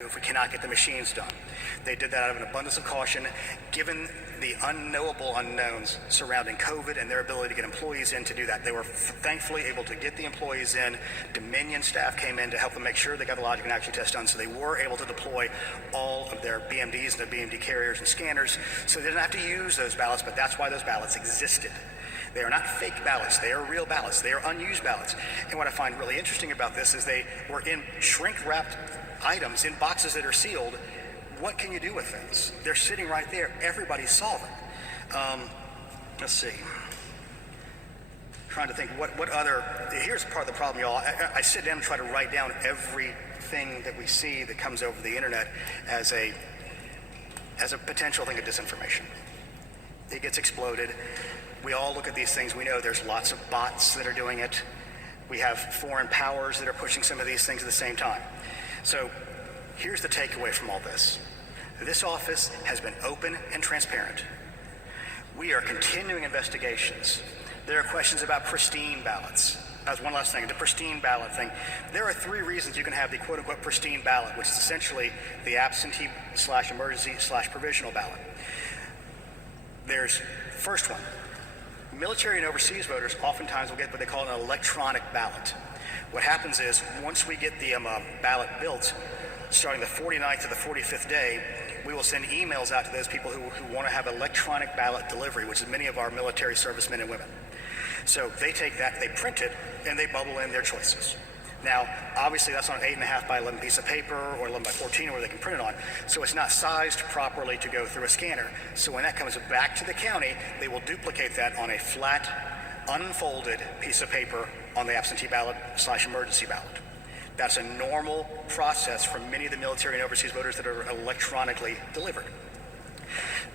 if we cannot get the machines done. They did that out of an abundance of caution, given the unknowable unknowns surrounding COVID and their ability to get employees in to do that. They were thankfully able to get the employees in. Dominion staff came in to help them make sure they got the logic and action test done, so they were able to deploy all of their BMDs and their BMD carriers and scanners, so they didn't have to use those ballots, but that's why those ballots existed. They are not fake ballots. They are real ballots. They are unused ballots. And what I find really interesting about this is they were in shrink-wrapped items in boxes that are sealed. What can you do with those? They're sitting right there. Everybody saw them. Let's see. Trying to think what other. Here's part of the problem, y'all. I sit down and try to write down everything that we see that comes over the internet as a potential thing of disinformation. It gets exploded. We all look at these things. We know there's lots of bots that are doing it. We have foreign powers that are pushing some of these things at the same time. So here's the takeaway from all this. This office has been open and transparent. We are continuing investigations. There are questions about pristine ballots. That was one last thing, the pristine ballot thing. There are 3 reasons you can have the quote-unquote pristine ballot, which is essentially the absentee/emergency/provisional ballot. There's first one. Military and overseas voters oftentimes will get what they call an electronic ballot. What happens is, once we get the ballot built, starting the 49th to the 45th day, we will send emails out to those people who want to have electronic ballot delivery, which is many of our military servicemen and women. So they take that, they print it, and they bubble in their choices. Now, obviously that's on an 8.5 by 11 piece of paper or 11 by 14 where they can print it on, so it's not sized properly to go through a scanner. So when that comes back to the county, they will duplicate that on a flat, unfolded piece of paper on the absentee ballot/emergency ballot. That's a normal process for many of the military and overseas voters that are electronically delivered.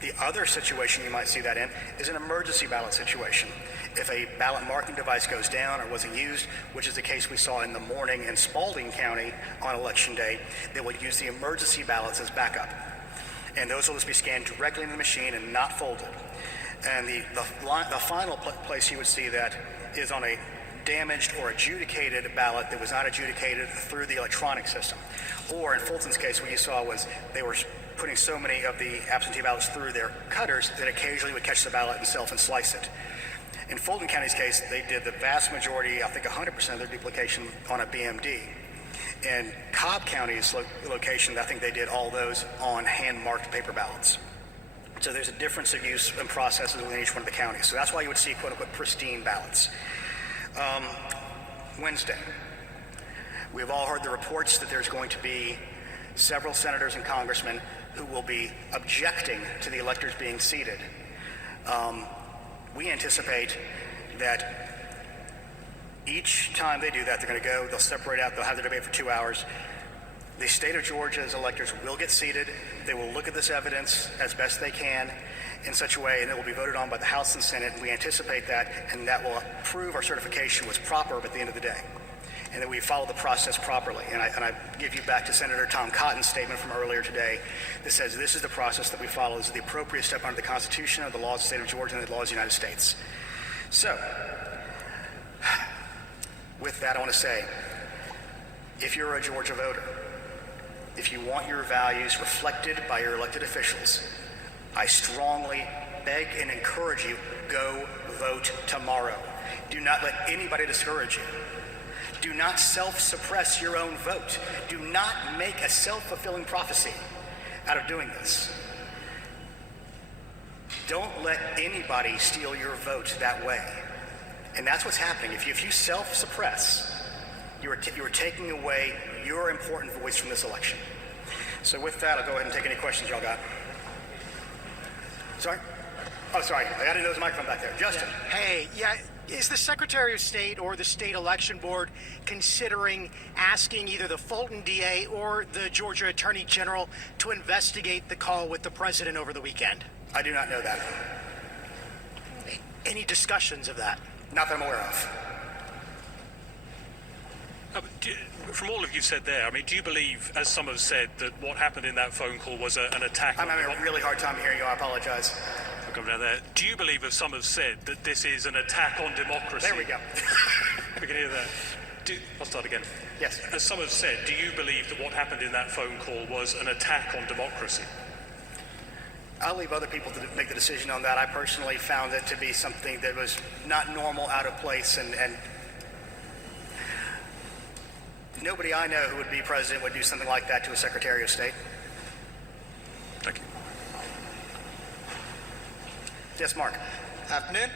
The other situation you might see that in is an emergency ballot situation. If a ballot marking device goes down or wasn't used, which is the case we saw in the morning in Spalding County on election day, they will use the emergency ballots as backup. And those will just be scanned directly into the machine and not folded. And the final place you would see that is on a damaged or adjudicated ballot that was not adjudicated through the electronic system. Or in Fulton's case, what you saw was they were putting so many of the absentee ballots through their cutters that occasionally would catch the ballot itself and slice it. In Fulton County's case, they did the vast majority, I think 100% of their duplication on a BMD. In Cobb County's location, I think they did all those on hand-marked paper ballots. So there's a difference of use and processes within each one of the counties. So that's why you would see quote-unquote pristine ballots. Wednesday, we have all heard the reports that there's going to be several senators and congressmen who will be objecting to the electors being seated. We anticipate that each time they do that, they're going to go, they'll separate out, they'll have their debate for 2 hours. The state of Georgia's electors will get seated. They will look at this evidence as best they can in such a way, and it will be voted on by the House and Senate. We anticipate that, and that will prove our certification was proper at the end of the day, and that we follow the process properly. And I give you back to Senator Tom Cotton's statement from earlier today that says this is the process that we follow. This is the appropriate step under the Constitution, of the laws of the state of Georgia, and the laws of the United States. So, with that, I want to say, if you're a Georgia voter, if you want your values reflected by your elected officials, I strongly beg and encourage you, go vote tomorrow. Do not let anybody discourage you. Do not self-suppress your own vote. Do not make a self-fulfilling prophecy out of doing this. Don't let anybody steal your vote that way. And that's what's happening. If you self-suppress, you are taking away your important voice from this election. So with that, I'll go ahead and take any questions y'all got. Sorry? Oh, sorry. I didn't know there was a microphone back there. Justin. Hey, is the Secretary of State or the State Election Board considering asking either the Fulton DA or the Georgia Attorney General to investigate the call with the president over the weekend? I do not know that. Any discussions of that? Not that I'm aware of. From all of you've said there, I mean, do you believe, as some have said, that what happened in that phone call was an attack? I'm having a really hard time hearing you. I apologize. I'll come down there. Do you believe, as some have said, that this is an attack on democracy? There we go. We can hear that. I'll start again. Yes. As some have said, do you believe that what happened in that phone call was an attack on democracy? I'll leave other people to make the decision on that. I personally found it to be something that was not normal, out of place, and nobody I know who would be president would do something like that to a Secretary of State. Thank you. Yes, Mark. Afternoon.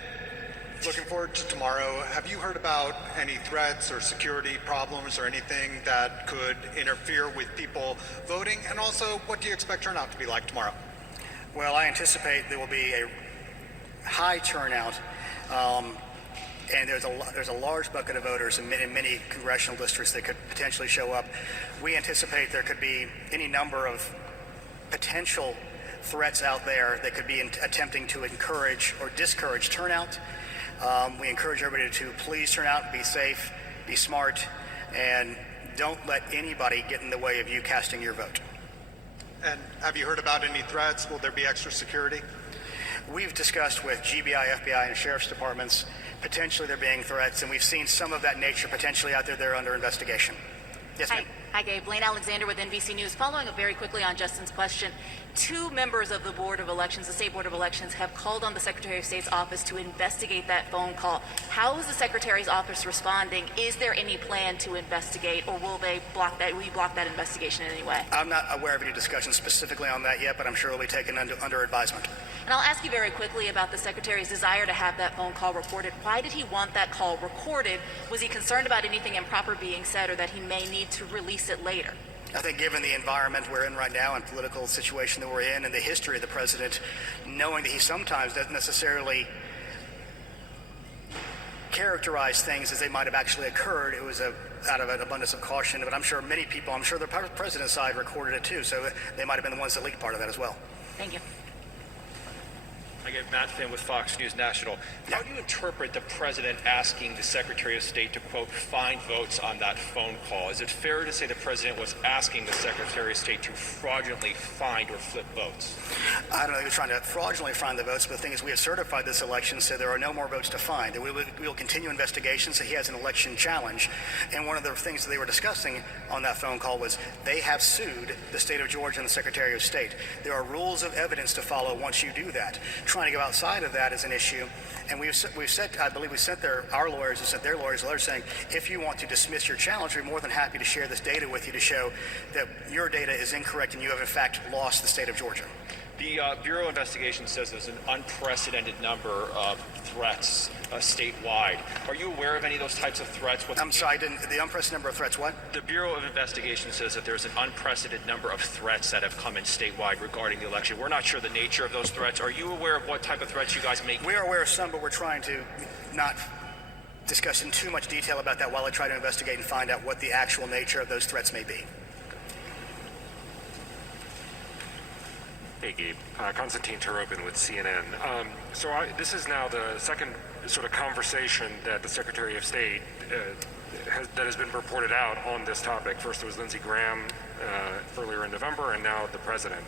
Looking forward to tomorrow. Have you heard about any threats or security problems or anything that could interfere with people voting? And also, what do you expect turnout to be like tomorrow? Well, I anticipate there will be a high turnout, and there's a large bucket of voters in many congressional districts that could potentially show up. We anticipate there could be any number of potential threats out there that could be attempting to encourage or discourage turnout. We encourage everybody to please turn out, be safe, be smart, and don't let anybody get in the way of you casting your vote. And have you heard about any threats? Will there be extra security? We've discussed with GBI, FBI, and sheriff's departments potentially there being threats, and we've seen some of that nature potentially out there. They're under investigation. Yes, ma'am. Hi, Gabe. Blaine Alexander with NBC News. Following up very quickly on Justin's question, 2 members of the Board of Elections, the State Board of Elections, have called on the Secretary of State's office to investigate that phone call. How is the Secretary's office responding? Is there any plan to investigate, or will they block that? Will you block that investigation in any way? I'm not aware of any discussion specifically on that yet, but I'm sure it'll be taken under advisement. And I'll ask you very quickly about the Secretary's desire to have that phone call recorded. Why did he want that call recorded? Was he concerned about anything improper being said, or that he may need to release it later? I think given the environment we're in right now and political situation that we're in and the history of the president, knowing that he sometimes doesn't necessarily characterize things as they might have actually occurred, it was out of an abundance of caution. But I'm sure many people, I'm sure the president's side recorded it too, so they might have been the ones that leaked part of that as well. Thank you. I get Matt Finn with Fox News National. How do you interpret the president asking the Secretary of State to, quote, find votes on that phone call? Is it fair to say the president was asking the Secretary of State to fraudulently find or flip votes? I don't know if he was trying to fraudulently find the votes, but the thing is we have certified this election so there are no more votes to find. And we will continue investigations so he has an election challenge. And one of the things that they were discussing on that phone call was they have sued the state of Georgia and the Secretary of State. There are rules of evidence to follow once you do that. Trying to go outside of that is an issue, and we've said, I believe we sent our lawyers and sent their lawyers a letter saying, if you want to dismiss your challenge, we're more than happy to share this data with you to show that your data is incorrect and you have in fact lost the state of Georgia. The Bureau of Investigation says there's an unprecedented number of threats statewide. Are you aware of any of those types of threats? I'm sorry, the unprecedented number of threats, what? The Bureau of Investigation says that there's an unprecedented number of threats that have come in statewide regarding the election. We're not sure the nature of those threats. Are you aware of what type of threats you guys make? We are aware of some, but we're trying to not discuss in too much detail about that while I try to investigate and find out what the actual nature of those threats may be. Hey, Gabe. Konstantin Turobin with CNN. This is now the second sort of conversation that the Secretary of State that has been reported out on this topic. First it was Lindsey Graham earlier in November, and now the President.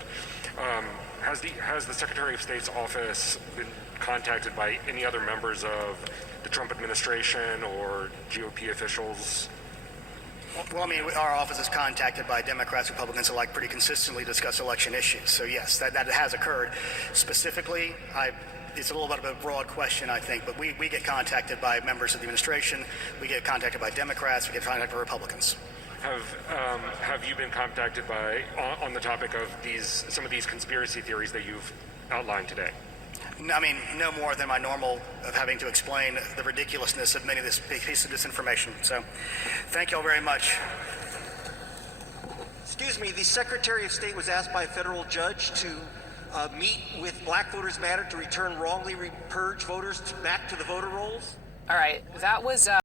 Has the Secretary of State's office been contacted by any other members of the Trump administration or GOP officials? Well, I mean, our office is contacted by Democrats, Republicans alike pretty consistently to discuss election issues. So yes, that has occurred. Specifically, it's a little bit of a broad question, I think, but we get contacted by members of the administration, we get contacted by Democrats, we get contacted by Republicans. Have you been contacted by on the topic of some of these conspiracy theories that you've outlined today? I mean, no more than my normal of having to explain the ridiculousness of many of this piece of disinformation. So, thank you all very much. Excuse me, the Secretary of State was asked by a federal judge to meet with Black Voters Matter to return wrongly purged voters back to the voter rolls? All right, that was